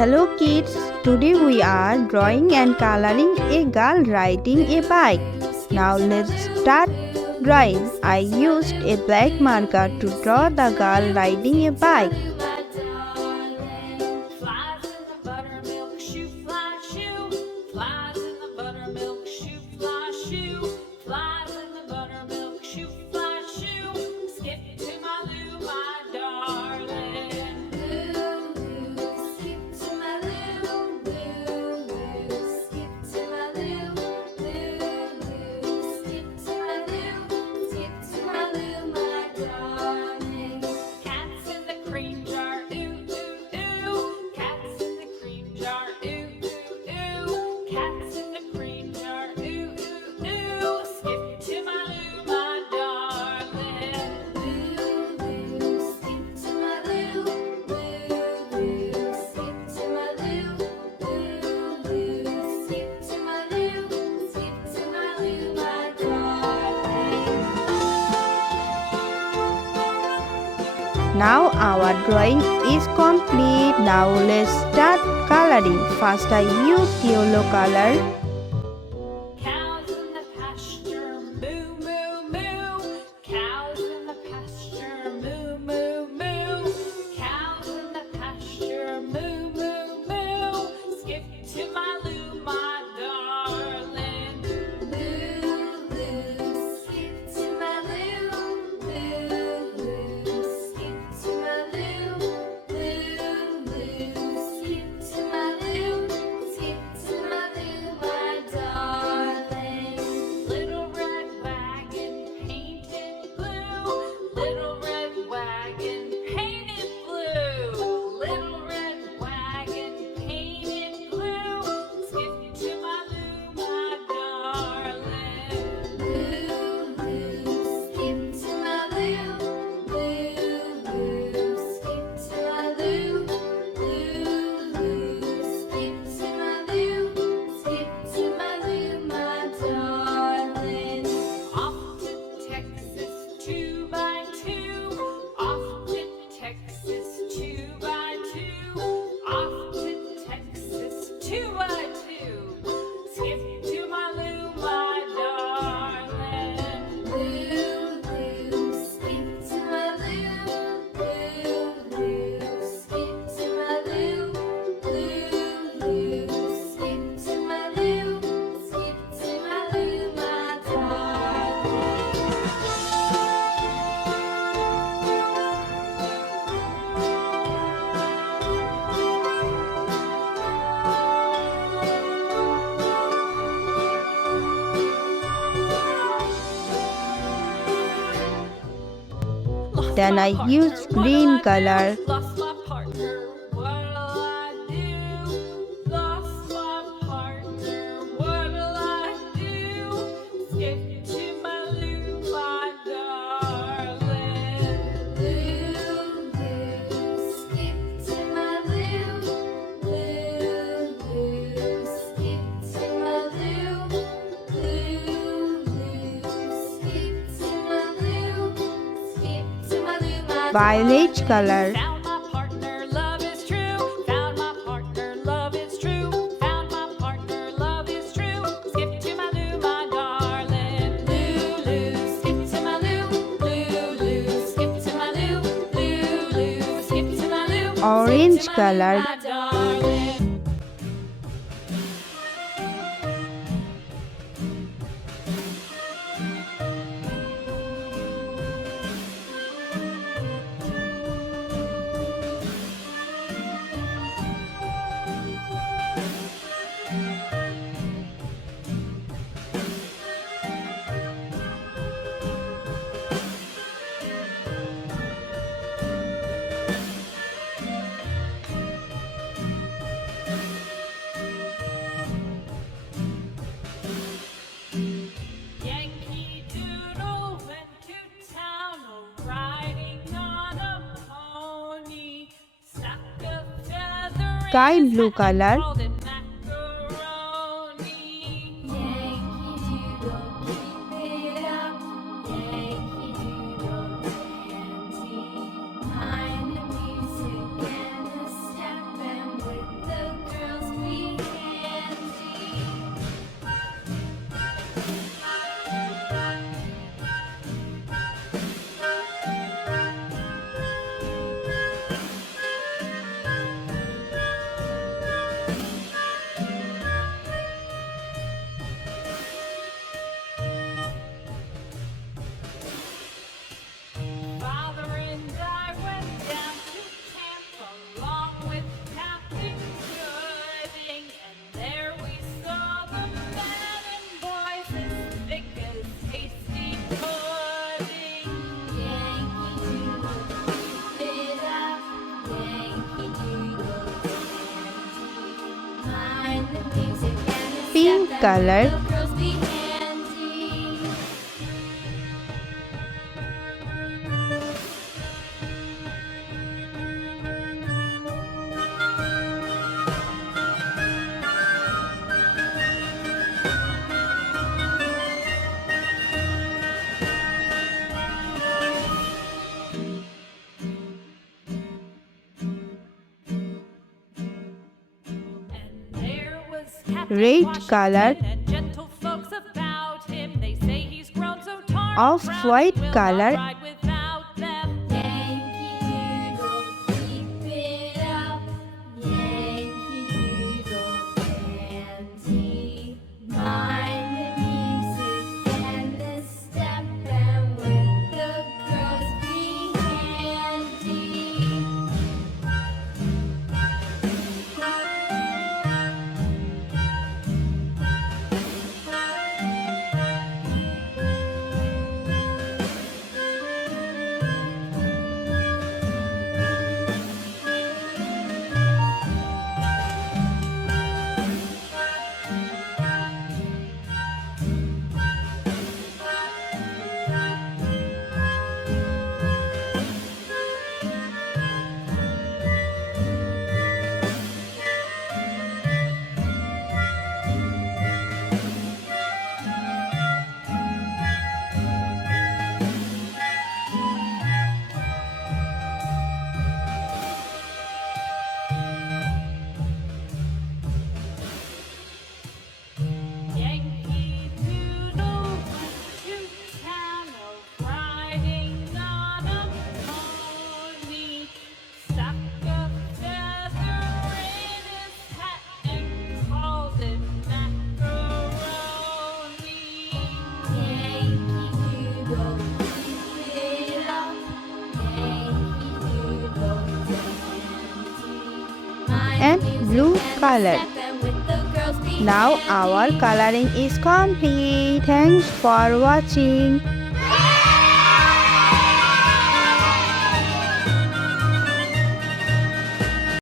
Hello kids, today we are drawing and coloring a girl riding a bike. Now let's start drawing. I used a black marker to draw the girl riding a bike. Now our drawing is complete. Now let's start coloring. First I used yellow color. Cows in the pasture, moo, moo, moo. Cows in the pasture, moo, moo, moo. Cows in the pasture, moo, moo, moo. Skip to my loo, my darling. Loo, loo, skip to my loo. Loo, loo, skip to my loo. Loo, loo, skip to my loo. Skip to my loo, my darling. Little red wagon painted blue. Little red wagon painted blue. Little red wagon painted blue. Skip to my loo, my darling. Loo, loo, skip to my loo. Loo, loo, skip to my loo. Loo, loo, skip to my loo. Skip to my loo, my darling. Off to Texas, 2 by 2. Off to Texas, 2 by 2. Off to Texas, 2 by 2. Skip to my loo, my darling. Loo, loo, skip to my loo. Loo, loo, skip to my loo. Loo, loo, skip to my loo. Skip to my loo, my darling. Then I used green color. Lost my partner, what'll I do? Lost my partner, what'll I do? Skip to my loo, my darling. Loo, loo, skip to my loo. Loo, loo, skip to my loo. Loo, loo, skip to my loo. Skip to my loo, my Violet color. Found my partner, love is true. Found my partner, love is true. Found my partner, love is true. Skip to my loo, my darling. Loo, loo, skip to my loo. Loo, loo, skip to my loo. Loo, loo, skip to my loo. Orange Skip to my loo, color. my darling. Yankee Doodle went to town, riding on a pony. Stuck a feather Sky in his blue hat and color. called it macaroni. Yankee Doodle, keep it up. Yankee Doodle dandy. Mind the music and the step, and with the Pink color. Red color. Off-white color. And blue color. Now our coloring is complete. Thanks for watching.